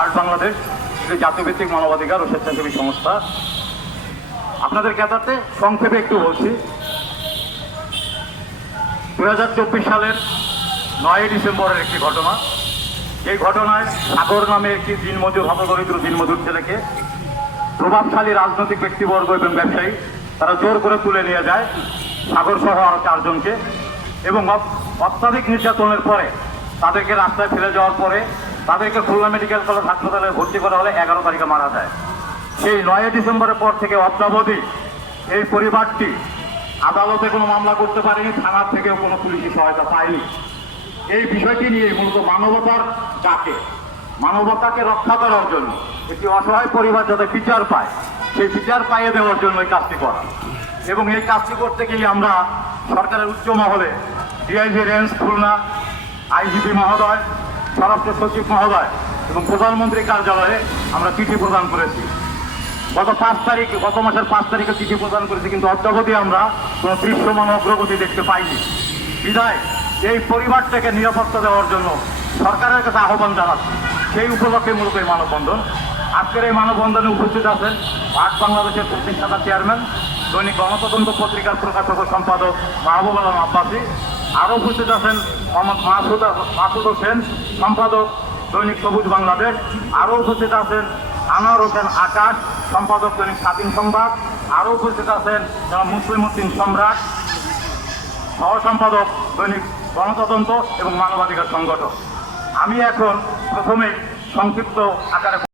Heart Bangladesh, একটি জাতিভিত্তিক মানবাধিকার ও স্বেচ্ছাসেবী সংস্থা। আপনাদের জ্ঞাতার্থে সংক্ষেপে একটু বলছি। 2024 সালের 9 ডিসেম্বরের একটি ঘটনা। এই ঘটনায় সাগর নামে একটি দিনমজুর, হতদরিদ্র দিনমজুর ছেলেকে প্রভাবশালী রাজনৈতিক ব্যক্তিবর্গ এবং ব্যবসায়ী তারা জোর করে তুলে নিয়ে যায়, সাগর সহ আরও 4 জনকে, এবং অত্যাধিক নির্যাতনের পরে তাদেরকে রাস্তায় ফেলে যাওয়ার পরে তাদেরকে খুলনা মেডিকেল কলেজ হাসপাতালে ভর্তি করা হলে 11 তারিখে মারা যায়। সেই 9 ডিসেম্বরের পর থেকে অদ্যাবধি এই পরিবারটি আদালতে কোনো মামলা করতে পারেনি, থানার থেকেও কোনো পুলিশি সহায়তা পায়নি। এই বিষয়টি নিয়ে মূলত মানবতার ডাকে, মানবতাকে রক্ষা করার জন্য একটি অসহায় পরিবার যাতে বিচার পায়, সেই বিচার পাইয়ে দেওয়ার জন্য এই কাজটি করা। এবং এই কাজটি করতে গিয়ে আমরা সরকারের উচ্চ মহলে ডিআইজি রেঞ্জ খুলনা, আইজিপি মহোদয়, স্বরাষ্ট্র সচিব মহোদয় এবং প্রধানমন্ত্রী কার্যালয়ে আমরা চিঠি প্রদান করেছি। গত মাসের 5 তারিখে চিঠি প্রদান করেছি, কিন্তু অদ্যাবধি আমরা কোনো দৃশ্যমান অগ্রগতি দেখতে পাইনি। বিধায় এই পরিবারটাকে নিরাপত্তা দেওয়ার জন্য সরকারের কাছে আহ্বান জানাচ্ছি। সেই উপলক্ষে মূলত এই মানববন্ধন। আজকের এই মানববন্ধনে উপস্থিত আছেন হার্ট বাংলাদেশের প্রতিষ্ঠাতা চেয়ারম্যান, দৈনিক গণতন্ত্র পত্রিকার প্রকাশক ও সম্পাদক মাহবুব আলম আব্বাসী। আরও উপস্থিত আছেন মোহাম্মদ মাসুদ হোসেন, সম্পাদক দৈনিক সবুজ বাংলাদেশ। আরও উপস্থিত আছেন আনোয়ার হোসেন আকাশ, সম্পাদক দৈনিক স্বাধীন সংবাদ। আরও উপস্থিত আছেন মুসলিম উদ্দিন সম্রাট, সহ সম্পাদক দৈনিক গণতন্ত্র এবং মানবাধিকার সংগঠন। আমি এখন প্রথমে সংক্ষিপ্ত আকারে